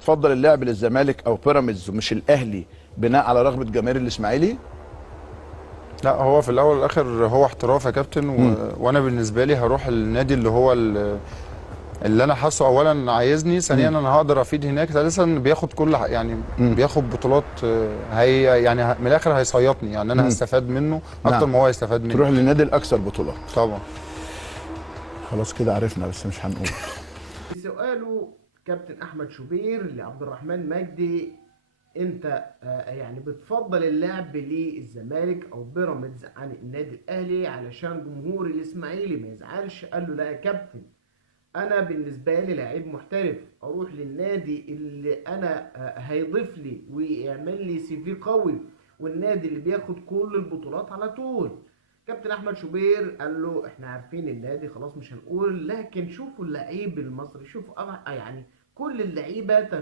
بتفضل اللعب للزمالك او بيراميدز ومش الاهلي بناء على رغبه جماهير الاسماعيلي؟ لا، هو في الاول والاخر هو احتراف يا كابتن، وانا بالنسبه لي هروح النادي اللي هو اللي انا حاسه اولا عايزني، ثانيا مم. انا هقدر افيد هناك، ثالثا بياخد كل يعني مم. بياخد بطولات، هي يعني من الاخر هيصيطني، يعني انا مم. هستفاد منه اكتر نعم. ما هو هيستفاد مني. تروح للنادي الاكثر بطولات. طبعا. خلاص كده عرفنا بس مش هنقول. سؤاله كابتن احمد شوبير لعبد الرحمن مجدي: انت يعني بتفضل اللعب للزمالك او بيراميدز عن النادي الاهلي علشان جمهور الاسماعيلي ما يزعلش؟ قال له: لا يا كابتن، انا بالنسبه لي لعيب محترف، اروح للنادي اللي انا هيضيف لي ويعمل لي سي في قوي، والنادي اللي بياخد كل البطولات على طول. كابتن احمد شوبير قال له: احنا عارفين النادي، خلاص مش هنقول، لكن شوفوا اللعيب المصري، شوفوا يعني كل اللعيبه